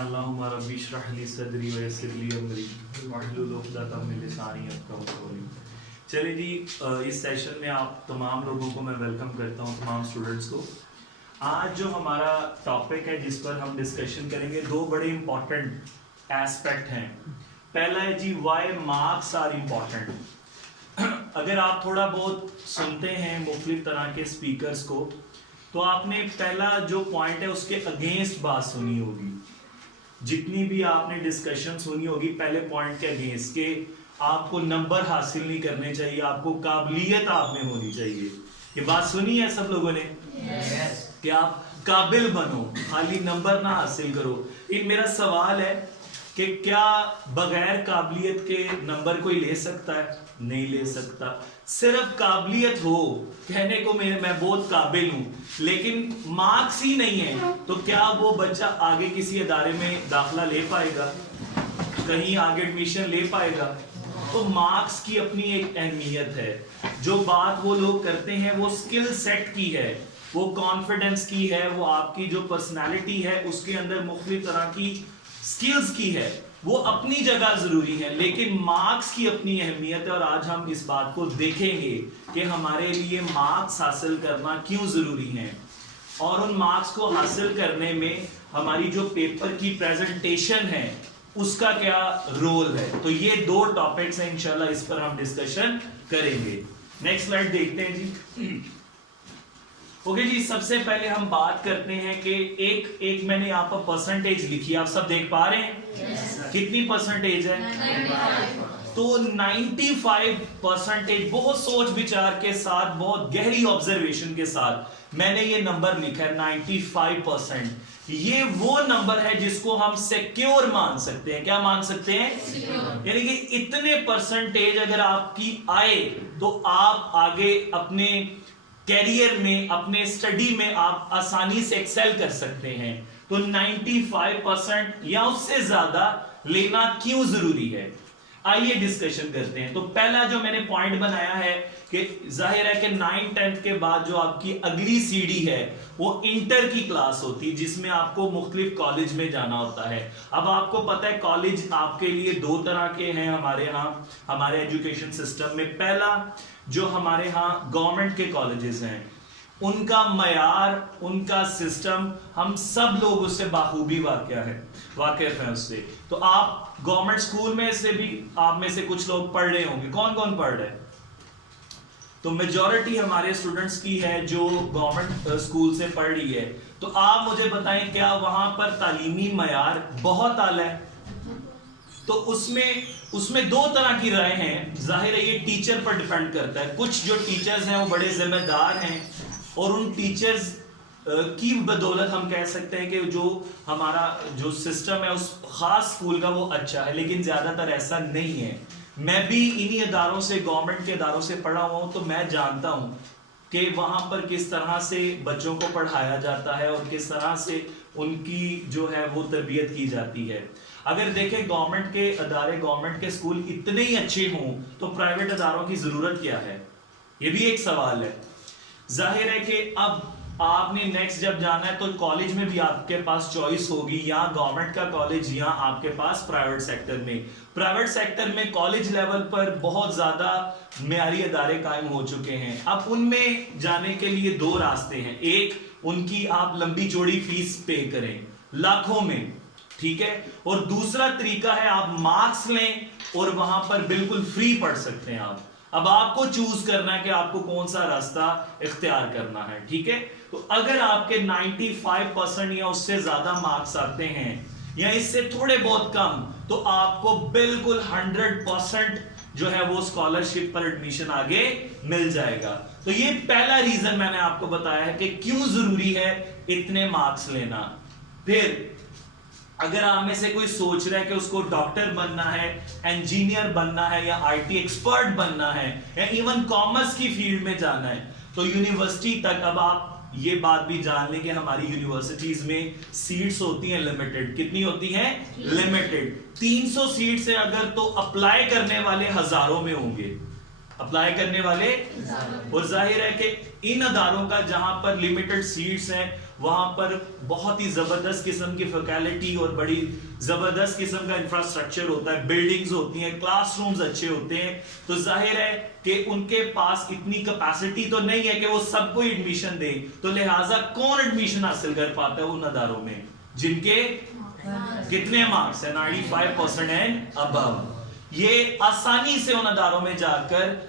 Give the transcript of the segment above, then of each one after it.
अल्लाहुम्मा रब्बी इश्रह ली सदरी व यस्सिर ली अमरी वहलुल उक़दतम मिन लिसानी यफ़क़हू क़ौली। चलिए जी, इस सेशन में आप तमाम लोगों को मैं वेलकम करता हूँ, तमाम स्टूडेंट्स को। आज जो हमारा टॉपिक है जिस पर हम डिस्कशन करेंगे, दो बड़े इंपॉर्टेंट एस्पेक्ट हैं। पहला है जी वाई मार्क्स आर इम्पॉर्टेंट। अगर आप थोड़ा बहुत सुनते हैं मुख्तलिफ तरह के स्पीकर्स को, तो आपने पहला जो पॉइंट है उसके अगेंस्ट बात सुनी होगी। जितनी भी आपने डिस्कशन सुनी होगी पहले पॉइंट के अगेंस्ट के, आपको नंबर हासिल नहीं करने चाहिए, आपको काबिलियत आप में होनी चाहिए। ये बात सुनी है सब लोगों ने? yes. कि आप काबिल बनो, खाली नंबर ना हासिल करो। एक मेरा सवाल है कि क्या बगैर काबिलियत के नंबर कोई ले सकता है? नहीं ले सकता। सिर्फ काबिलियत हो, कहने को मैं बहुत काबिल हूं, लेकिन मार्क्स ही नहीं है, तो क्या वो बच्चा आगे किसी अदारे में दाखिला ले पाएगा, कहीं आगे एडमिशन ले पाएगा? तो मार्क्स की अपनी एक अहमियत है। जो बात वो लोग करते हैं वो स्किल सेट की है, वो कॉन्फिडेंस की है, वो आपकी जो पर्सनालिटी है उसके अंदर मुख्तलिफ तरह की स्किल्स की है, वो अपनी जगह जरूरी है, लेकिन मार्क्स की अपनी अहमियत है। और आज हम इस बात को देखेंगे कि हमारे लिए मार्क्स हासिल करना क्यों जरूरी है, और उन मार्क्स को हासिल करने में हमारी जो पेपर की प्रेजेंटेशन है उसका क्या रोल है। तो ये दो टॉपिक्स हैं, इंशाल्लाह इस पर हम डिस्कशन करेंगे। नेक्स्ट स्लाइड देखते हैं जी। ओके जी, सबसे पहले हम बात करते हैं कि एक मैंने यहाँ पर परसेंटेज लिखी है, आप सब देख पा रहे हैं? yes, कितनी परसेंटेज है? 95। तो 95% बहुत सोच विचार के साथ, बहुत गहरी ऑब्जर्वेशन के साथ मैंने ये नंबर लिखा है 95%। ये वो नंबर है जिसको हम सिक्योर मान सकते हैं। क्या मान सकते हैं? यानी कि इतने परसेंटेज अगर आपकी आए तो आप आगे अपने कैरियर में, अपने स्टडी में आप आसानी से एक्सेल कर सकते हैं। तो 95% या उससे ज्यादा लेना क्यों जरूरी है, आइए डिस्कशन करते हैं। तो पहला जो मैंने पॉइंट बनाया है कि जाहिर है कि 9th-10th के बाद जो आपकी अगली सीढ़ी है वो इंटर की क्लास होती है, जिसमें आपको मुख्तलिफ कॉलेज में जाना होता है। अब आपको पता है कॉलेज आपके लिए दो तरह के हैं हमारे यहाँ, हमारे एजुकेशन सिस्टम में। पहला जो हमारे यहाँ गवर्नमेंट के कॉलेजेस हैं, उनका मयार, उनका सिस्टम हम सब लोग उससे बाखूबी वाकिफ हैं उससे। तो आप गवर्नमेंट स्कूल में से भी, आप में से कुछ लोग पढ़ रहे होंगे। कौन कौन पढ़ रहे हैं? तो मेजॉरिटी हमारे स्टूडेंट्स की है जो गवर्नमेंट स्कूल से पढ़ रही है। तो आप मुझे बताएं, क्या वहां पर तालीमी मयार बहुत आला है? तो उसमें दो तरह की राय हैं। जाहिर है ये टीचर पर डिपेंड करता है। कुछ जो टीचर्स हैं वो बड़े जिम्मेदार हैं, और उन टीचर्स की बदौलत हम कह सकते हैं कि जो हमारा जो सिस्टम है उस खास स्कूल का वो अच्छा है, लेकिन ज्यादातर ऐसा नहीं है। मैं भी इन्हीं अदारों से, गवर्नमेंट के अदारों से पढ़ा हुआ हूं, तो मैं जानता हूं कि वहां पर किस तरह से बच्चों को पढ़ाया जाता है और किस तरह से उनकी जो है वो तरबियत की जाती है। अगर देखें गवर्नमेंट के अदारे, गवर्नमेंट के स्कूल इतने ही अच्छे हों तो प्राइवेट अदारों की जरूरत क्या है, ये भी एक सवाल है। जाहिर है कि अब आपने नेक्स्ट जब जाना है तो कॉलेज में भी आपके पास चॉइस होगी, या गवर्नमेंट का कॉलेज या आपके पास प्राइवेट सेक्टर में। प्राइवेट सेक्टर में कॉलेज लेवल पर बहुत ज्यादा मेयारी अदारे कायम हो चुके हैं। अब उनमें जाने के लिए दो रास्ते हैं। एक, उनकी आप लंबी चौड़ी फीस पे करें लाखों में, ठीक है, और दूसरा तरीका है आप मार्क्स लें और वहां पर बिल्कुल फ्री पढ़ सकते हैं आप। अब आपको चूज करना है कि आपको कौन सा रास्ता इख्तियार करना है, ठीक है। तो अगर आपके 95% या उससे ज्यादा मार्क्स आते हैं या इससे थोड़े बहुत कम, तो आपको बिल्कुल 100% जो है वो स्कॉलरशिप पर एडमिशन आगे मिल जाएगा। तो ये पहला रीजन मैंने आपको बताया है कि क्यों जरूरी है इतने मार्क्स लेना। फिर अगर आप में से कोई सोच रहा है कि उसको डॉक्टर बनना है, इंजीनियर बनना है, या आईटी एक्सपर्ट बनना है, या इवन कॉमर्स की फील्ड में जाना है, तो यूनिवर्सिटी तक अब आप ये बात भी जान लें कि हमारी यूनिवर्सिटीज में सीट्स होती हैं लिमिटेड। कितनी होती हैं? लिमिटेड। 300 सीट्स है अगर, तो अप्लाई करने वाले हजारों में होंगे, अप्लाई करने वाले। और जाहिर है कि इन अदारों का जहां पर लिमिटेड सीट्स हैं वहां पर बहुत ही जबरदस्त किस्म की फैकल्टी और बड़ी जबरदस्त किस्म का इंफ्रास्ट्रक्चर होता है, बिल्डिंग्स होती हैं, क्लासरूम्स अच्छे होते हैं। तो जाहिर है कि उनके पास इतनी कैपेसिटी तो नहीं है कि वो सबको एडमिशन दे, तो लिहाजा कौन एडमिशन हासिल कर पाता है उन अदारों में जिनके कितने मार्क्स है 95% एंड अबव। ये आसानी से उन अदारों में जाकर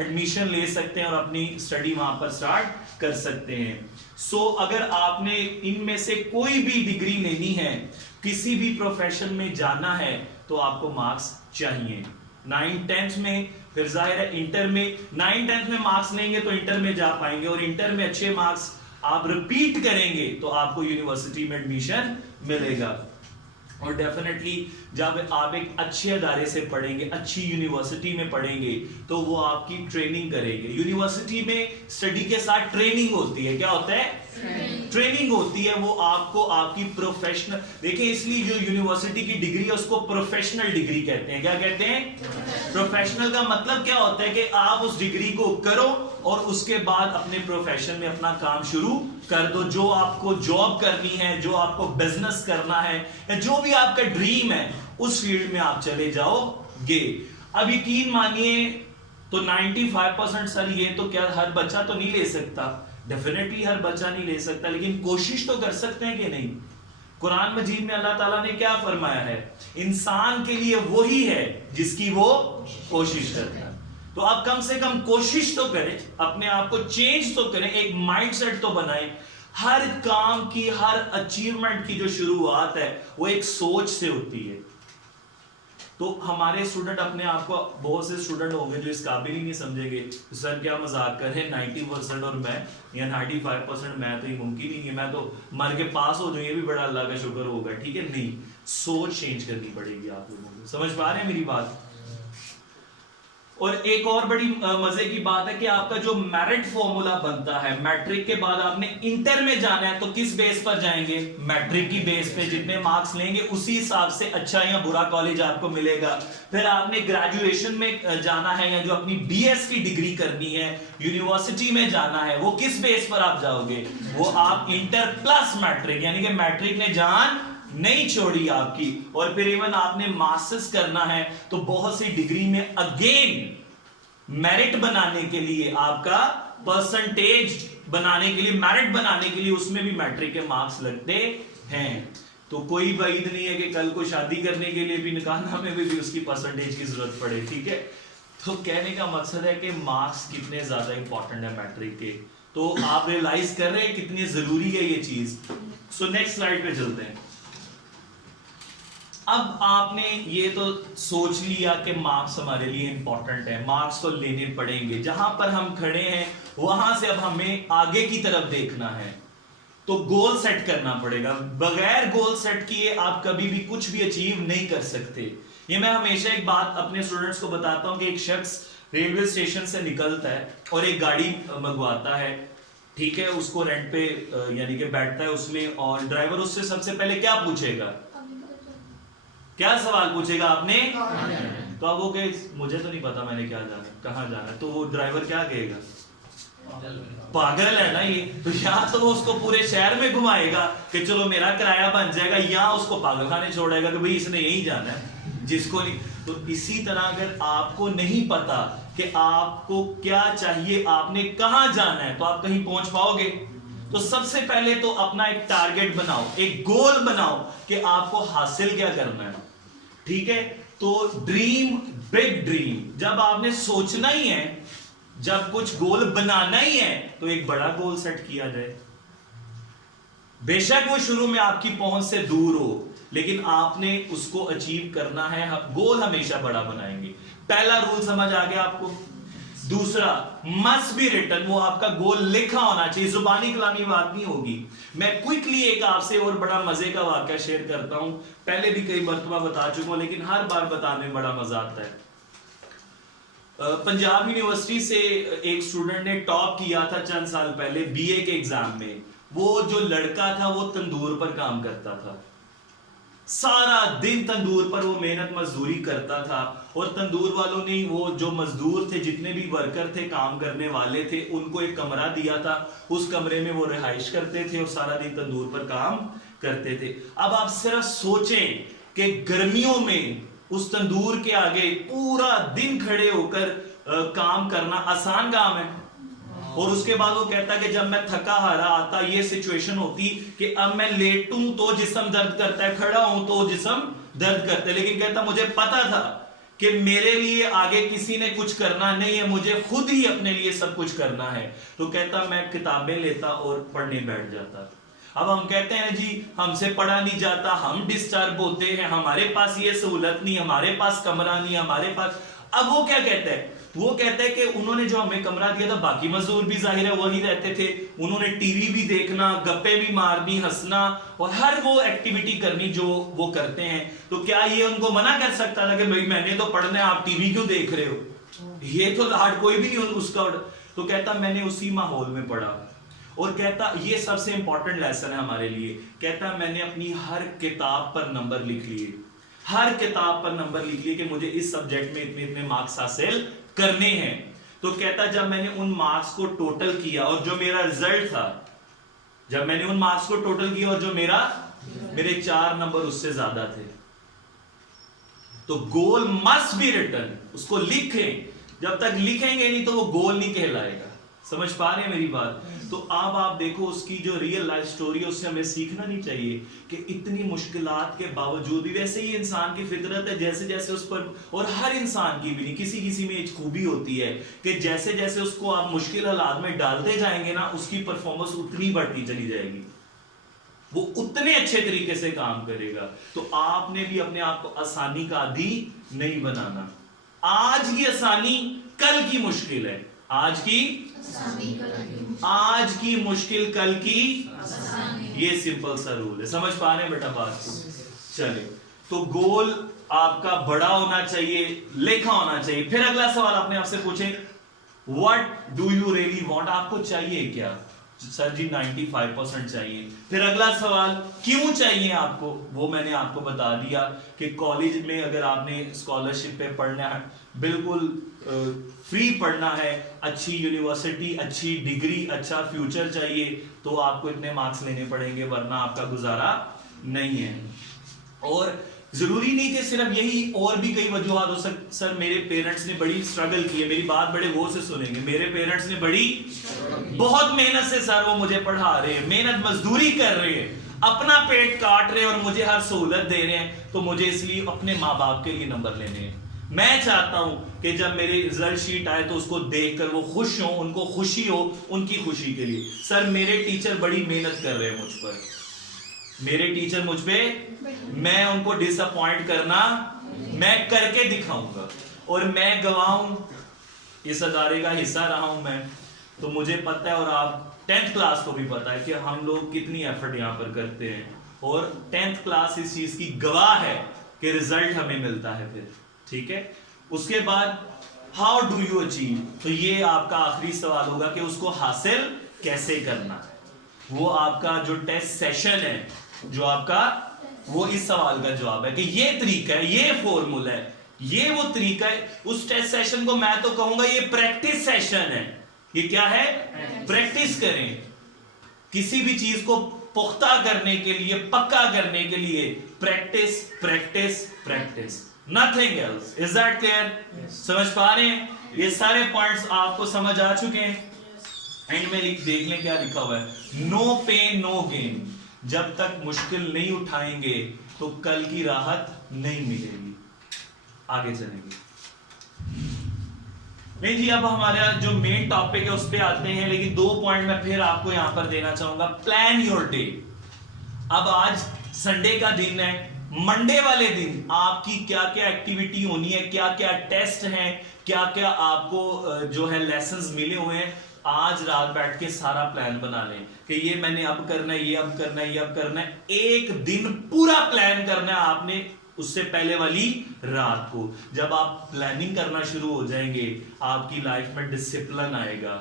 एडमिशन ले सकते हैं और अपनी स्टडी वहां पर स्टार्ट कर सकते हैं। सो अगर आपने इनमें से कोई भी डिग्री लेनी है, किसी भी प्रोफेशन में जाना है, तो आपको मार्क्स चाहिए 9th-10th में। फिर जाहिर है इंटर में 9th-10th में मार्क्स लेंगे तो इंटर में जा पाएंगे, और इंटर में अच्छे मार्क्स आप रिपीट करेंगे तो आपको यूनिवर्सिटी में एडमिशन मिलेगा। और डेफिनेटली जब आप एक अच्छे अदारे से पढ़ेंगे, अच्छी यूनिवर्सिटी में पढ़ेंगे, तो वो आपकी ट्रेनिंग करेंगे। यूनिवर्सिटी में स्टडी के साथ ट्रेनिंग होती है। क्या होता है? ट्रेनिंग होती है। वो आपको आपकी प्रोफेशनल, देखिए इसलिए जो यूनिवर्सिटी की डिग्री है उसको प्रोफेशनल डिग्री कहते हैं। क्या कहते हैं? प्रोफेशनल का मतलब क्या होता है कि आप उस डिग्री को करो और उसके बाद अपने प्रोफेशन में अपना काम शुरू कर दो। जो आपको जॉब करनी है, जो आपको बिजनेस करना है, या जो भी आपका ड्रीम है, उस फील्ड में आप चले जाओगे। अब यकीन मानिए तो 95% सर ये तो क्या हर बच्चा तो नहीं ले सकता? डेफिनेटली हर बच्चा नहीं ले सकता, लेकिन कोशिश तो कर सकते हैं कि नहीं? कुरान मजीद में अल्लाह ताला ने क्या फरमाया है? इंसान के लिए वही है जिसकी वो कोशिश करता है। तो आप कम से कम कोशिश तो करें, अपने आप को चेंज तो करें, एक माइंडसेट तो बनाएं। हर काम की, हर अचीवमेंट की जो शुरुआत है वो एक सोच से होती है। तो हमारे स्टूडेंट अपने आप को, बहुत से स्टूडेंट होंगे जो इस काबिल ही नहीं समझेंगे, सर क्या मजाक कर रहे हैं, 90% और मैं, या 95% मैं, तो ये मुमकिन ही नहीं है, मैं तो मर के पास हो जाऊं, ये भी बड़ा अल्लाह का शुक्र होगा। ठीक है? नहीं, सोच चेंज करनी पड़ेगी आप लोगों को। समझ पा रहे हैं मेरी बात? और एक और बड़ी मजे की बात है कि आपका जो मेरिट फॉर्मूला बनता है, मैट्रिक के बाद आपने इंटर में जाना है, तो किस बेस पर जाएंगे? मैट्रिक की बेस पे। जितने मार्क्स लेंगे उसी हिसाब से अच्छा या बुरा कॉलेज आपको मिलेगा। फिर आपने ग्रेजुएशन में जाना है, या जो अपनी बीएस की डिग्री करनी है, यूनिवर्सिटी में जाना है, वो किस बेस पर आप जाओगे? वो आप इंटर प्लस मैट्रिक, यानी कि मैट्रिक ने जान नहीं छोड़ी आपकी। और फिर इवन आपने मास्टर्स करना है, तो बहुत सी डिग्री में अगेन मेरिट बनाने के लिए, आपका परसेंटेज बनाने के लिए, मेरिट बनाने के लिए, उसमें भी मैट्रिक के मार्क्स लगते हैं। तो कोई वईद नहीं है कि कल को शादी करने के लिए भी, निकाहनामे में भी उसकी परसेंटेज की जरूरत पड़े। ठीक है? तो कहने का मकसद है कि मार्क्स कितने ज्यादा इंपॉर्टेंट है मैट्रिक के। तो आप रियलाइज कर रहे हैं कितनी जरूरी है ये चीज। सो नेक्स्ट स्लाइड पे चलते हैं। अब आपने ये तो सोच लिया कि मार्क्स हमारे लिए इंपॉर्टेंट है, मार्क्स तो लेने पड़ेंगे। जहां पर हम खड़े हैं वहां से अब हमें आगे की तरफ देखना है, तो गोल सेट करना पड़ेगा। बगैर गोल सेट किए आप कभी भी कुछ भी अचीव नहीं कर सकते। ये मैं हमेशा एक बात अपने स्टूडेंट्स को बताता हूं कि एक शख्स रेलवे स्टेशन से निकलता है और एक गाड़ी मंगवाता है, ठीक है, उसको रेंट पे यानी कि बैठता है उसमें, और ड्राइवर उससे सबसे पहले क्या पूछेगा? क्या सवाल पूछेगा आपने? तो अब वो कहे मुझे तो नहीं पता मैंने क्या जाना, कहाँ जाना है। तो वो ड्राइवर क्या कहेगा? पागल है ना ये। तो या तो वो उसको पूरे शहर में घुमाएगा कि चलो मेरा किराया बन जाएगा, या उसको पागल खाने छोड़ेगा कि भाई इसने यही जाना है, जिसको नहीं। तो इसी तरह अगर आपको नहीं पता कि आपको क्या चाहिए, आपने कहाँ जाना है, तो आप कहीं पहुंच पाओगे? तो सबसे पहले तो अपना एक टारगेट बनाओ, एक गोल बनाओ कि आपको हासिल क्या करना है। ठीक है? तो ड्रीम, बिग ड्रीम। जब आपने सोचना ही है, जब कुछ गोल बनाना ही है, तो एक बड़ा गोल सेट किया जाए। बेशक वो शुरू में आपकी पहुंच से दूर हो, लेकिन आपने उसको अचीव करना है। गोल हमेशा बड़ा बनाएंगे। पहला रूल समझ आ गया आपको? दूसरा, मस्ट बी रिटन, वो आपका गोल लिखा होना चाहिए, जुबानी कलामी बात नहीं होगी। मैं क्विकली एक आपसे और बड़ा मजे का वाकया शेयर करता हूं, पहले भी कई मरतबा बता चुका हूं, लेकिन हर बार बताने में बड़ा मजा आता है। पंजाब यूनिवर्सिटी से एक स्टूडेंट ने टॉप किया था चंद साल पहले बीए के एग्जाम में। वो जो लड़का था वो तंदूर पर काम करता था। सारा दिन तंदूर पर वो मेहनत मजदूरी करता था, और तंदूर वालों ने, वो जो मजदूर थे, जितने भी वर्कर थे, काम करने वाले थे, उनको एक कमरा दिया था। उस कमरे में वो रिहाइश करते थे और सारा दिन तंदूर पर काम करते थे। अब आप सिर्फ सोचें कि गर्मियों में उस तंदूर के आगे पूरा दिन खड़े होकर काम करना आसान काम है। और उसके बाद वो कहता कि जब मैं थका हारा आता, ये सिचुएशन होती कि अब मैं लेटूं तो जिस्म दर्द करता है, खड़ा हूं तो जिस्म दर्द करता है, लेकिन कहता मुझे पता था कि मेरे लिए आगे किसी ने कुछ करना नहीं है, मुझे खुद ही अपने लिए सब कुछ करना है। तो कहता मैं किताबें लेता और पढ़ने बैठ जाता। अब हम कहते हैं जी हमसे पढ़ा नहीं जाता, हम डिस्टर्ब होते हैं, हमारे पास ये सहूलत नहीं, हमारे पास कमरा नहीं, हमारे पास। अब वो क्या कहता है, वो कहता है कि उन्होंने जो हमें कमरा दिया था, बाकी मजदूर भी जाहिर है वही रहते थे, उन्होंने टीवी भी देखना, गप्पे भी मारनी, हंसना और हर वो एक्टिविटी करनी जो वो करते हैं। तो क्या ये उनको मना कर सकता था कि भाई मैंने तो पढ़ना है, आप टीवी क्यों देख रहे हो? ये तो हार्ड कोई भी नहीं उसका। तो कहता मैंने उसी माहौल में पढ़ा। और कहता ये सबसे इंपॉर्टेंट लेसन है हमारे लिए, कहता मैंने अपनी हर किताब पर नंबर लिख लिए, हर किताब पर नंबर लिख लिए कि मुझे इस सब्जेक्ट में इतने इतने मार्क्स हासिल करने हैं। तो कहता जब मैंने उन मार्क्स को टोटल किया और जो मेरा रिजल्ट था, जब मैंने उन मार्क्स को टोटल किया और जो मेरे 4 नंबर उससे ज्यादा थे, तो गोल मस्ट बी रिटन, उसको लिखें। जब तक लिखेंगे नहीं तो वो गोल नहीं कहलाएगा। समझ पा रहे हैं मेरी बात? तो अब आप देखो उसकी जो रियल लाइफ स्टोरी है, उससे हमें सीखना नहीं चाहिए कि इतनी मुश्किलात के बावजूद भी, वैसे ही इंसान की फितरत है, जैसे जैसे उस पर, और हर इंसान की भी नहीं, किसी किसी में एक खूबी होती है कि जैसे जैसे उसको आप मुश्किल हालात में डालते जाएंगे ना, उसकी परफॉर्मेंस उतनी बढ़ती चली जाएगी, वो उतने अच्छे तरीके से काम करेगा। तो आपने भी अपने आप को आसानी का आदी नहीं बनाना। आज की आसानी कल की मुश्किल है, आज की मुश्किल कल की, ये सिंपल सा रूल है। समझ पा रहे हैं बेटा बात को? चले, तो गोल आपका बड़ा होना चाहिए, लेखा होना चाहिए। फिर अगला सवाल अपने आप से पूछें, what do you really want? आपको चाहिए क्या? सर जी 95% चाहिए। फिर अगला सवाल, क्यों चाहिए आपको? वो मैंने आपको बता दिया कि कॉलेज में अगर आपने स्कॉलरशिप पे पढ़ना है, बिल्कुल फ्री पढ़ना है, अच्छी यूनिवर्सिटी, अच्छी डिग्री, अच्छा फ्यूचर चाहिए, तो आपको इतने मार्क्स लेने पड़ेंगे, वरना आपका गुजारा नहीं है। और जरूरी नहीं कि सिर्फ यही, और भी कई वजूहात हो सकती। सर मेरे पेरेंट्स ने बड़ी स्ट्रगल की है, मेरी बात बड़े गौर से सुनेंगे, मेरे पेरेंट्स ने बड़ी बहुत मेहनत से सर वो मुझे पढ़ा रहे हैं, मेहनत मजदूरी कर रहे हैं, अपना पेट काट रहे हैं और मुझे हर सहूलत दे रहे हैं, तो मुझे इसलिए अपने माँ बाप के लिए नंबर लेने हैं। मैं चाहता हूं कि जब मेरी रिजल्ट शीट आए तो उसको देखकर वो खुश हो, उनको खुशी हो, उनकी खुशी के लिए। सर मेरे टीचर बड़ी मेहनत कर रहे हैं मुझ पर, मेरे टीचर मुझ पे, मैं उनको डिसअपॉइंट करना, मैं करके दिखाऊंगा, और मैं गवाह हूं, इस अदारे का हिस्सा रहा हूं मैं, तो मुझे पता है, और आप 10th क्लास को भी पता है कि हम लोग कितनी एफर्ट यहां पर करते हैं, और 10th क्लास इस चीज की गवाह है कि रिजल्ट हमें मिलता है फिर। ठीक है, उसके बाद हाउ डू यू अचीव, तो ये आपका आखिरी सवाल होगा कि उसको हासिल कैसे करना है। वो आपका जो टेस्ट सेशन है, जो आपका, वो इस सवाल का जवाब है कि ये तरीका है, ये फॉर्मूला है, ये वो तरीका है। उस टेस्ट सेशन को मैं तो कहूंगा ये प्रैक्टिस सेशन है। ये क्या है? प्रैक्टिस करें। किसी भी चीज को पुख्ता करने के लिए, पक्का करने के लिए practice practice practice, nothing else. Is that clear? समझ पा रहे हैं? ये सारे पॉइंट्स आपको समझ आ चुके हैं? एंड में देख लें क्या लिखा हुआ है, नो पेन नो गेन। जब तक मुश्किल नहीं उठाएंगे तो कल की राहत नहीं मिलेगी। आगे चलेंगे। नहीं जी, अब हमारा जो मेन टॉपिक है उस पे आते हैं, लेकिन 2 पॉइंट मैं फिर आपको यहां पर देना चाहूंगा। Plan your day. अब आज संडे का दिन है, मंडे वाले दिन आपकी क्या क्या एक्टिविटी होनी है, क्या क्या टेस्ट हैं, क्या क्या आपको जो है लेसन्स मिले हुए हैं, आज रात बैठ के सारा प्लान बना लें कि ये मैंने अब करना है, ये अब करना है, ये अब करना है। एक दिन पूरा प्लान करना है आपने, उससे पहले वाली रात को। जब आप प्लानिंग करना शुरू हो जाएंगे, आपकी लाइफ में डिसिप्लिन आएगा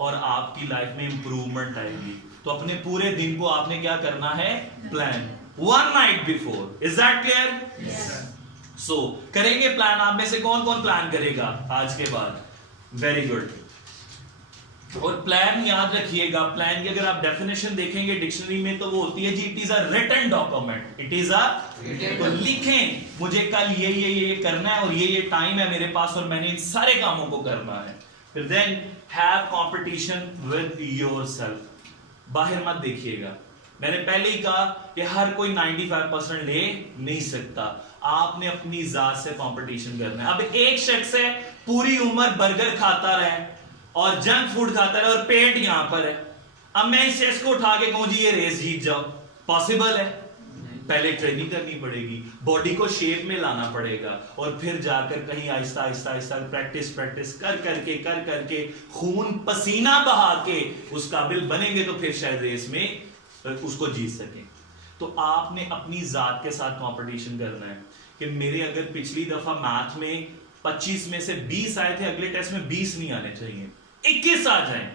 और आपकी लाइफ में इंप्रूवमेंट आएगी। तो अपने पूरे दिन को आपने क्या करना है, plan 1 night before. Is that clear? So करेंगे प्लान। आप में से कौन कौन प्लान करेगा आज के बाद? Very good. और प्लान याद रखिएगा, प्लान की अगर आप डेफिनेशन देखेंगे डिक्शनरी में तो वो होती है जी, it is a written document. It is a, तो लिखें मुझे कल ये करना है और ये टाइम है मेरे पास और मैंने इन सारे कामों को करना है। फिर then have competition with yourself. बाहर मत देखिएगा, मैंने पहले ही कहा कि हर कोई 95% ले नहीं सकता, आपने अपनी जात से कंपटीशन करना है। अब एक शख्स है पूरी उम्र बर्गर खाता रहे और जंक फूड खाता रहे और पेट यहां पर है, अब मैं इस शख्स को उठा के कहूं जी ये रेस जीत जाओ, पॉसिबल है? पहले ट्रेनिंग करनी पड़ेगी, बॉडी को शेप में लाना पड़ेगा और फिर जाकर कहीं आहिस्ता आहिस्ता प्रैक्टिस कर करके खून पसीना बहा के उस काबिल बनेंगे तो फिर शायद रेस में उसको जीत सकें। तो आपने अपनी जात के साथ कंपटीशन करना है कि मेरे अगर पिछली दफा मैथ में 25 में से 20 आए थे, अगले टेस्ट में 20 नहीं आने चाहिए, 21 आ जाएं,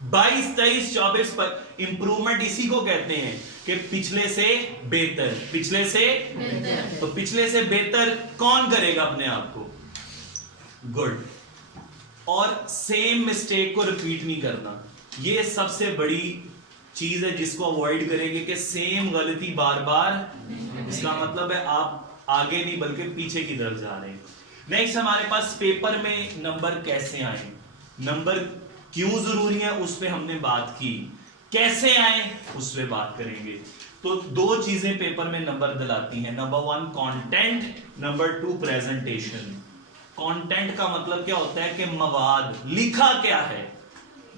22, 23, 24 पर। इंप्रूवमेंट इसी को कहते हैं कि पिछले से बेहतर, पिछले से बेहतर। तो पिछले से बेहतर कौन करेगा अपने आप को? गुड। और सेम मिस्टेक को रिपीट नहीं करना, ये सबसे बड़ी चीज है जिसको अवॉइड करेंगे कि सेम गलती बार बार। इसका मतलब है आप आगे नहीं बल्कि पीछे की तरफ जा रहे हैं। नेक्स्ट हमारे पास पेपर में नंबर कैसे आए, नंबर क्यों जरूरी है उस पे हमने बात की, कैसे आए उस पे बात करेंगे। तो दो चीजें पेपर में नंबर दिलाती हैं, number 1 content, number 2 presentation. Content का मतलब क्या होता है कि मवाद, लिखा क्या है,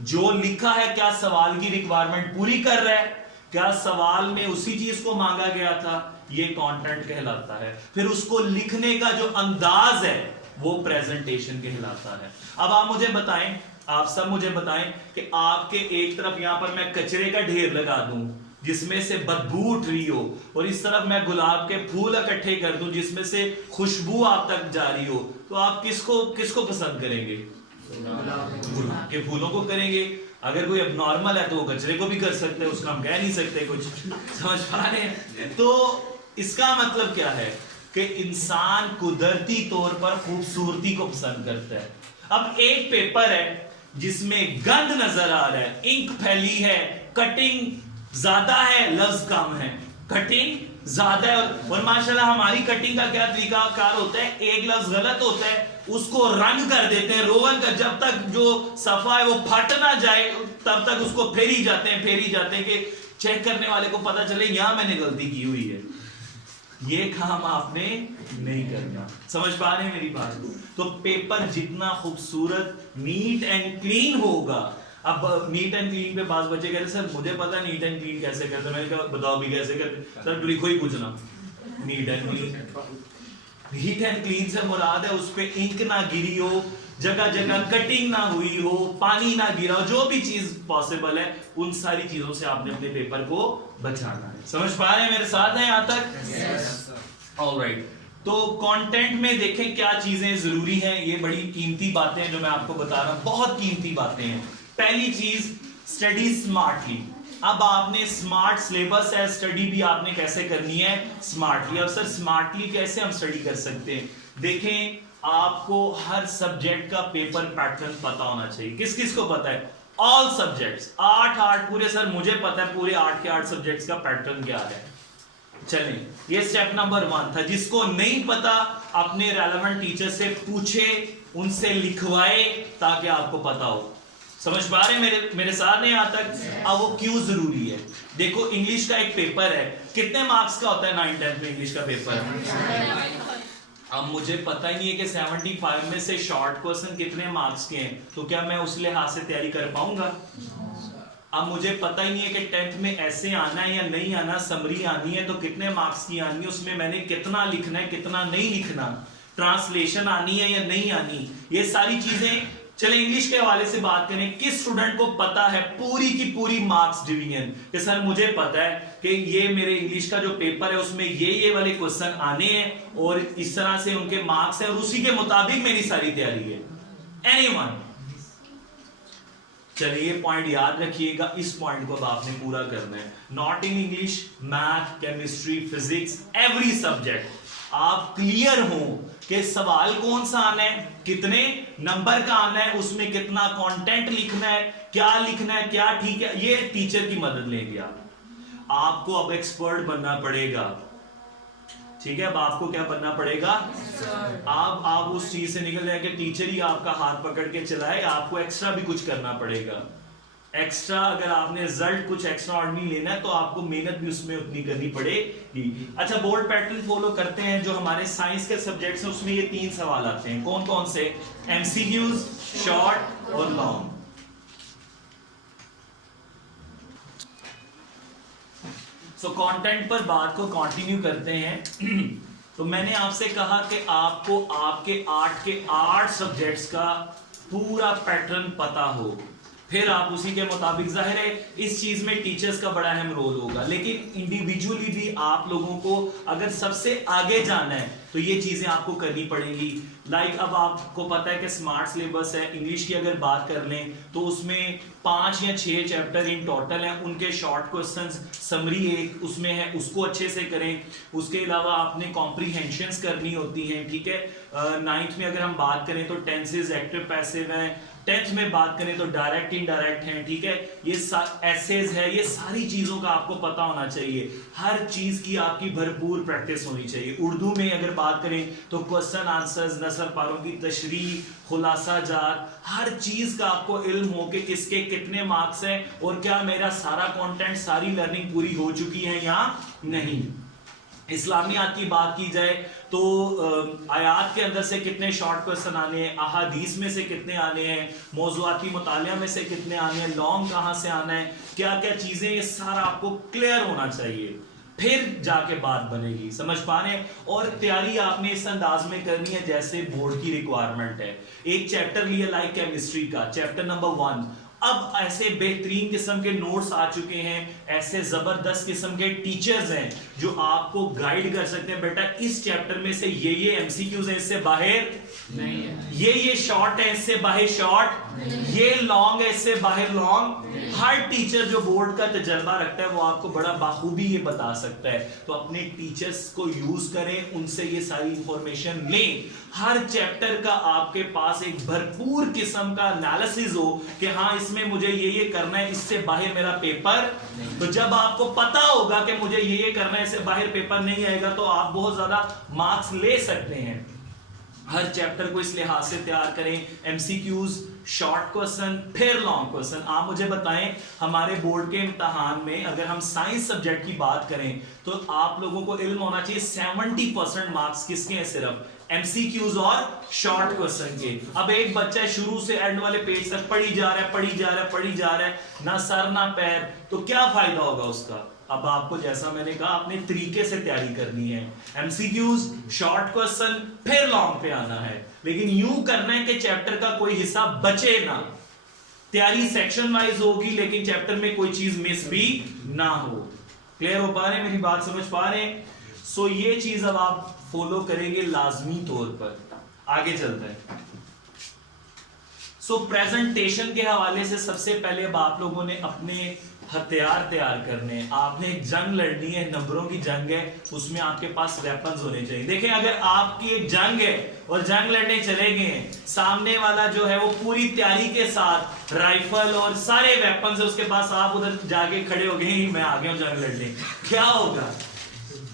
जो लिखा है क्या सवाल की रिक्वायरमेंट पूरी कर रहा है, क्या सवाल में उसी चीज को मांगा गया था, ये कंटेंट कहलाता है। फिर उसको लिखने का जो अंदाज है वो प्रेजेंटेशन कहलाता है। अब आप मुझे बताएं, आप सब मुझे बताएं कि आपके एक तरफ यहां पर मैं कचरे का ढेर लगा दूं जिसमें से बदबू उठ रही हो और इस तरफ मैं गुलाब के फूल इकट्ठे कर दूं जिसमें से खुशबू आप तक जा रही हो, तो आप किसको पसंद करेंगे? गुलाब के फूलों को करेंगे। अगर कोई अबनॉर्मल है तो वो कचरे को भी कर सकते हैं, उसका हम कह नहीं सकते कुछ। समझ पा रहे हैं? तो इसका मतलब क्या है कि इंसान कुदरती तौर पर खूबसूरती को पसंद करता है। अब एक पेपर है जिसमें गंद नजर आ रहा है, इंक फैली है, कटिंग ज्यादा है, लफ्ज कम है, कटिंग ज्यादा है। और माशाल्लाह हमारी कटिंग का क्या तरीका कार होता है, एक लफ्ज गलत होता है उसको रंग कर देते हैं रोगन का, जब तक जो सफा है वो फट ना जाए तब तक उसको फेरी जाते हैं कि चेक करने वाले को पता चले यहां मैंने गलती की हुई है। ये काम आपने नहीं करना। समझ पा रहे हैं मेरी बात को? तो पेपर जितना खूबसूरत नीट एंड क्लीन होगा। अब नीट एंड क्लीन पे बात बच्चे कहते सर मुझे पता नीट एंड क्लीन कैसे करते, मैंने कहा बताओ भी कैसे करते। सर लिखो ही पूछना neat and clean. Neat and clean से मुराद है उस पे इंक ना गिरी हो, जगह जगह कटिंग ना हुई हो, पानी ना गिरा हो, जो भी चीज पॉसिबल है उन सारी चीजों से आपने अपने पेपर को बचाना है। समझ पा रहे हैं मेरे साथ हैं यहां तक? ऑलराइट। तो कंटेंट में देखें क्या चीजें जरूरी हैं, ये बड़ी कीमती बातें हैं जो मैं आपको बता रहा हूं, बहुत कीमती बातें हैं। पहली चीज स्टडी स्मार्टली। अब आपने स्मार्ट सिलेबस है, स्टडी भी आपने कैसे करनी है स्मार्टली। अब सर स्मार्टली कैसे हम स्टडी कर सकते हैं? देखें आपको हर सब्जेक्ट का पेपर पैटर्न पता होना चाहिए। किस किस को पता है? ऑल सब्जेक्ट्स, 8 पूरे। सर मुझे पता है पूरे 8 के 8 सब्जेक्ट्स का पैटर्न क्या है। चलें, ये स्टेप नंबर 1 था। जिसको नहीं पता अपने रेलेवेंट टीचर से पूछे, उनसे लिखवाए ताकि आपको पता हो। समझ पा रहे हैं मेरे साथ नहीं यहां तक? अब वो क्यों जरूरी है? देखो इंग्लिश का एक पेपर है, कितने मार्क्स का होता है 9th-10th में इंग्लिश का पेपर? अब मुझे पता ही नहीं है कि 75 में से शॉर्ट क्वेश्चन कितने मार्क्स के हैं, तो क्या मैं उस लिहाज से तैयारी कर पाऊंगा? अब मुझे पता ही नहीं है कि 10th में ऐसे आना है या नहीं आना, समरी आनी है तो कितने मार्क्स की आनी है, उसमें मैंने कितना लिखना है कितना नहीं लिखना, ट्रांसलेशन आनी है या नहीं आनी, ये सारी चीजें। चले इंग्लिश के हवाले से बात करें। किस स्टूडेंट को पता है पूरी की पूरी मार्क्स डिवीजन कि सर मुझे पता है कि ये मेरे इंग्लिश का जो पेपर है उसमें ये वाले क्वेश्चन आने हैं और इस तरह से उनके मार्क्स है और उसी के मुताबिक मेरी सारी तैयारी है? एनीवन? चलिए ये पॉइंट याद रखिएगा, इस पॉइंट को अब आपने पूरा करना है। Not in English, math, chemistry, physics, every subject आप क्लियर हो कि सवाल कौन सा आना है, कितने नंबर का आना है, उसमें कितना कंटेंट लिखना है, क्या लिखना है, क्या ठीक है, ये टीचर की मदद लेंगे आपको अब एक्सपर्ट बनना पड़ेगा। ठीक है, अब आपको क्या बनना पड़ेगा, आप उस चीज से निकल जाए कि टीचर ही आपका हाथ पकड़ के चलाए, आपको एक्स्ट्रा भी कुछ करना पड़ेगा। एक्स्ट्रा अगर आपने रिजल्ट कुछ एक्स्ट्रा ऑर्डिनरी लेना है तो आपको मेहनत भी उसमें उतनी करनी पड़ेगी। अच्छा, बोर्ड पैटर्न फॉलो करते हैं। जो हमारे साइंस के सब्जेक्ट्स हैं उसमें ये 3 सवाल आते हैं। कौन कौन से? एमसीक्यूज, शॉर्ट और लॉन्ग। सो कंटेंट पर बात को कंटिन्यू करते हैं। तो मैंने आपसे कहा कि आपको आपके 8 के 8 सब्जेक्ट्स का पूरा पैटर्न पता हो, फिर आप उसी के मुताबिक, जाहिर है इस चीज में टीचर्स का बड़ा अहम रोल होगा, लेकिन इंडिविजुअली भी आप लोगों को अगर सबसे आगे जाना है तो ये चीजें आपको करनी पड़ेंगी। लाइक अब आपको पता है कि स्मार्ट सिलेबस है, इंग्लिश की अगर बात कर लें तो उसमें 5 या 6 चैप्टर इन टोटल हैं, उनके शॉर्ट क्वेश्चंस, समरी एक उसमें है, उसको अच्छे से करें। उसके अलावा आपने कॉम्प्रीहेंशंस करनी होती हैं। ठीक है, 9th में अगर हम बात करें तो टेंसेस, एक्टिव पैसिव हैं। 10th में बात करें तो डायरेक्ट इनडायरेक्ट हैं। ठीक है, ये एसेज है, ये सारी चीजों का आपको पता होना चाहिए। हर चीज की आपकी भरपूर प्रैक्टिस होनी चाहिए। उर्दू में अगर बात करें तो क्वेश्चन आंसर्स, नसर पारों की तशरीह, खुलासा जात, हर चीज का आपको इल्म हो कि किसके कितने मार्क्स हैं और क्या मेरा सारा कंटेंट, सारी लर्निंग पूरी हो चुकी है या नहीं। इस्लामियात की बात की जाए तो आयात के अंदर से कितने शॉर्ट क्वेश्चन आने हैं, अहादीस में से कितने आने हैं, मौज़ूआती मुतालिया में से कितने आने हैं, लॉन्ग कहाँ से आना है, क्या क्या चीजें, ये सारा आपको क्लियर होना चाहिए, फिर जाके बात बनेगी। समझ पा रहे हैं? और तैयारी आपने इस अंदाज में करनी है जैसे बोर्ड की रिक्वायरमेंट है। एक चैप्टर लिया लाइक केमिस्ट्री का, चैप्टर नंबर 1, अब ऐसे बेहतरीन किस्म के नोट्स आ चुके हैं, ऐसे जबरदस्त किस्म के टीचर्स हैं जो आपको गाइड कर सकते हैं। बेटा इस चैप्टर में से ये एमसीक्यूज हैं, इससे बाहर नहीं है, ये शॉर्ट है, इससे बाहर शॉर्ट, ये लॉन्ग है, इससे बाहर लॉन्ग। हर टीचर जो बोर्ड का तजर्बा रखता है वो आपको बड़ा बाखूबी ये बता सकता है। तो अपने टीचर्स को यूज करें, उनसे ये सारी इंफॉर्मेशन लें। हर चैप्टर का आपके पास एक भरपूर किस्म का एनालिसिस हो कि हाँ इसमें मुझे ये करना है, इससे बाहर मेरा पेपर। तो जब आपको पता होगा कि मुझे ये करना है, इससे बाहर पेपर नहीं आएगा, तो आप बहुत ज्यादा मार्क्स ले सकते हैं। हर चैप्टर को इस लिहाज से तैयार करें, एमसीक्यूज, शॉर्ट क्वेश्चन, फिर लॉन्ग क्वेश्चन। आप मुझे बताएं हमारे बोर्ड के इम्तिहान में अगर हम साइंस सब्जेक्ट की बात करें तो आप लोगों को इल्म होना चाहिए 70% मार्क्स किसके हैं, सिर्फ एमसीक्यूज और शॉर्ट क्वेश्चन के। अब एक बच्चा शुरू से एंड वाले पेज तक पढ़ी जा रहा है, ना सर ना पैर, तो क्या फायदा होगा उसका। अब आपको जैसा मैंने कहा अपने तरीके से तैयारी करनी है, एमसीक्यूज, शॉर्ट क्वेश्चन, फिर लॉन्ग पे आना है। लेकिन यूं करना है कि चैप्टर का कोई हिस्सा बचे ना। तैयारी सेक्शन वाइज होगी लेकिन चैप्टर में कोई चीज मिस भी ना हो। क्लियर हो पा रहे हैं, मेरी बात समझ पा रहे हैं? सो ये चीज अब आप फॉलो करेंगे लाजमी तौर पर। आगे चलते हैं। सो प्रेजेंटेशन के हवाले से सबसे पहले अब आप लोगों ने अपने हथियार तैयार करने हैं। आपने एक जंग लड़नी है, नंबरों की जंग है, उसमें आपके पास वेपन्स होने चाहिए। देखें अगर आपकी एक जंग है और जंग लड़ने चले गए हैं, सामने वाला जो है वो पूरी तैयारी के साथ राइफल और सारे वेपन्स है उसके पास, आप उधर जाके खड़े हो गए, मैं आ गया हूं जंग लड़ने, क्या होगा?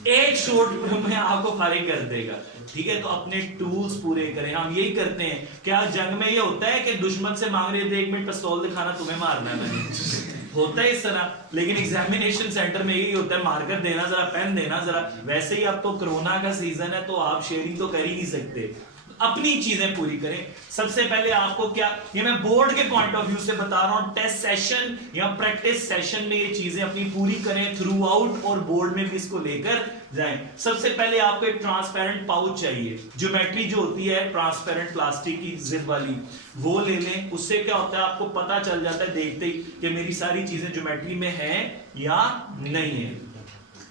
एक शॉट में आपको फायरिंग कर देगा। ठीक है, तो अपने टूल्स पूरे करें। हम यही करते हैं। क्या जंग में ये होता है कि दुश्मन से मांग रहे थे 1 मिनट पिस्तौल दिखाना, तुम्हें मारना है मैंने, होता है इस तरह। लेकिन एग्जामिनेशन सेंटर में यही होता है, मार्कर देना, जरा पेन देना जरा। वैसे ही अब तो कोरोना का सीजन है तो आप शेयरिंग तो कर ही नहीं सकते, अपनी चीजें पूरी करें। सबसे पहले आपको क्या, ये मैं बोर्ड के पॉइंट ऑफ व्यू से बता रहा हूं, टेस्ट सेशन या प्रैक्टिस सेशन में ये चीजें अपनी पूरी करें थ्रू आउट, और बोर्ड में भी इसको लेकर जाएं। सबसे पहले आपको एक ट्रांसपेरेंट पाउच चाहिए। ज्योमेट्री जो होती है ट्रांसपेरेंट प्लास्टिक की जिप वाली, वो ले लें। उससे क्या होता है, आपको पता चल जाता है देखते ही कि मेरी सारी चीजें ज्योमेट्री में है या नहीं है।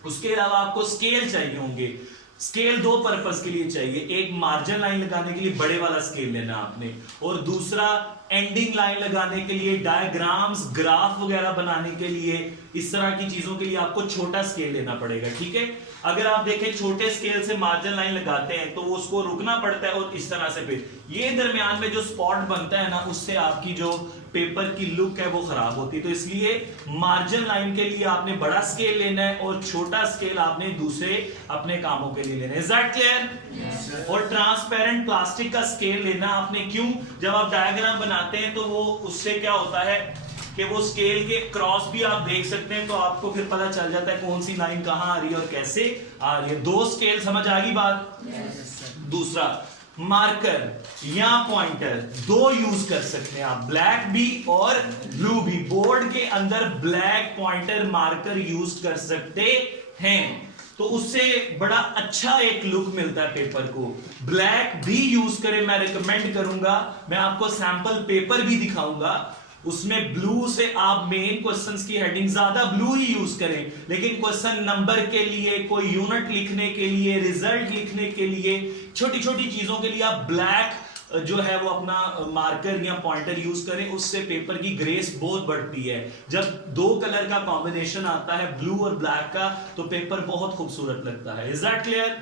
उसके अलावा आपको स्केल चाहिए होंगे। स्केल 2 पर्पस के लिए चाहिए, एक मार्जिन लाइन लगाने के लिए बड़े वाला स्केल लेना आपने, और दूसरा एंडिंग लाइन लगाने के लिए, डायग्राम्स, ग्राफ वगैरह बनाने के लिए, इस तरह की चीजों के लिए आपको छोटा स्केल लेना पड़ेगा, ठीक है। अगर आप देखें छोटे स्केल से मार्जिन लाइन लगाते हैं तो उसको रुकना पड़ता है और इस तरह से फिर ये दरमियान में जो स्पॉट बनता है ना, उससे आपकी जो पेपर की लुक है वो खराब होती है। तो इसलिए मार्जिन लाइन के लिए आपने बड़ा स्केल लेना है और छोटा स्केल आपने दूसरे अपने कामों के लिए लेना है। Is that clear? और ट्रांसपेरेंट प्लास्टिक का स्केल लेना आपने क्यों? जब आप डायग्राम बनाते हैं तो वो उससे क्या होता है कि वो स्केल के क्रॉस भी आप देख सकते हैं, तो आपको फिर पता चल जाता है कौन सी लाइन कहां आ रही है और कैसे आ रही है। दो स्केल समझ आ गई बात? दूसरा, मार्कर या पॉइंटर दो यूज कर सकते हैं आप, ब्लैक भी और ब्लू भी। बोर्ड के अंदर ब्लैक पॉइंटर मार्कर यूज कर सकते हैं, तो उससे बड़ा अच्छा एक लुक मिलता है पेपर को। ब्लैक भी यूज करें, मैं रिकमेंड करूंगा, मैं आपको सैंपल पेपर भी दिखाऊंगा, उसमें ब्लू से आप मेन क्वेश्चंस की हेडिंग ज्यादा ब्लू ही यूज करें, लेकिन क्वेश्चन नंबर के लिए, कोई यूनिट लिखने के लिए, रिजल्ट लिखने के लिए, छोटी छोटी चीजों के लिए आप ब्लैक जो है वो अपना मार्कर या पॉइंटर यूज करें, उससे पेपर की ग्रेस बहुत बढ़ती है। जब दो कलर का कॉम्बिनेशन आता है, ब्लू और ब्लैक का, तो पेपर बहुत खूबसूरत लगता है। Is that clear?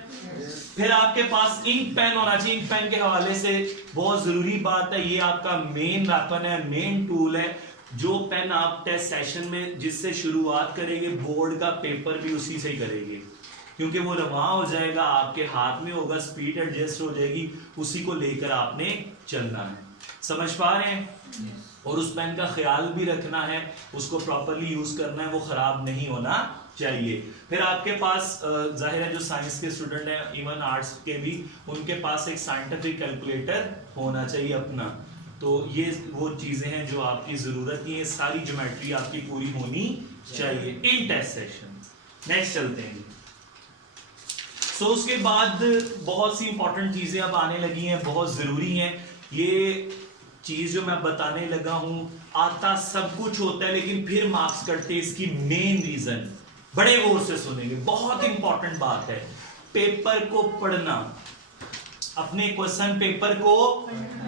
फिर आपके पास इंक पेन होना चाहिए। इंक पेन के हवाले से बहुत जरूरी बात है, ये आपका मेन वेपन है, मेन टूल है। जो पेन आप टेस्ट सेशन में जिससे शुरुआत करेंगे, बोर्ड का पेपर भी उसी से ही करेंगे, क्योंकि वो रवा हो जाएगा, आपके हाथ में होगा, स्पीड एडजस्ट हो जाएगी, उसी को लेकर आपने चलना है। समझ पा रहे हैं? और उस पेन का ख्याल भी रखना है, उसको प्रॉपरली यूज करना है, वो खराब नहीं होना चाहिए। फिर आपके पास जाहिर है जो साइंस के स्टूडेंट हैं, इवन आर्ट्स के भी, उनके पास एक साइंटिफिक कैलकुलेटर होना चाहिए अपना। तो ये वो चीजें हैं जो आपकी जरूरत की है, सारी ज्योमेट्री आपकी पूरी होनी चाहिए इन टेस्ट सेशन। नेक्स्ट चलते हैं। सो उसके बाद बहुत सी इंपॉर्टेंट चीजें अब आने लगी हैं, बहुत जरूरी हैं। ये चीज जो मैं बताने लगा हूं, आता सब कुछ होता है लेकिन फिर मार्क्स कटते, इसकी मेन रीजन बड़े गौर से सुनेंगे, बहुत इंपॉर्टेंट बात है। पेपर को पढ़ना, अपने क्वेश्चन पेपर को,